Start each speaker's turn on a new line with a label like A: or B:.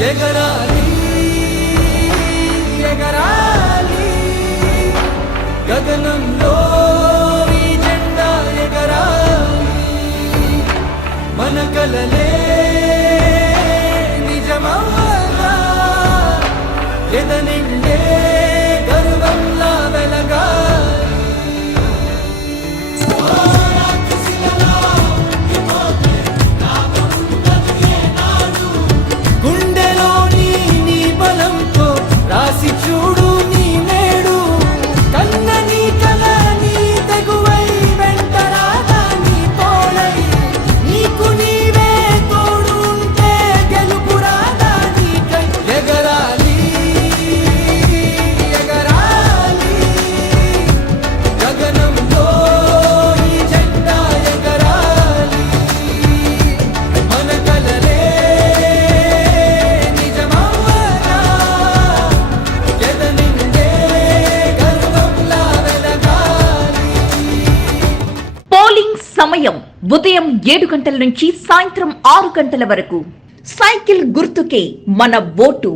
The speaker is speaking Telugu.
A: ఎగరాలి ఎగరాలి. గగనంలో ఈ జెండా ఎగరాలి. మన కలలే నిజమవ్వాలా ఎదనిండే
B: సమయం ఉదయం ఏడు గంటల నుంచి సాయంత్రం ఆరు గంటల వరకు. సైకిల్ గుర్తుకే మన ఓటు.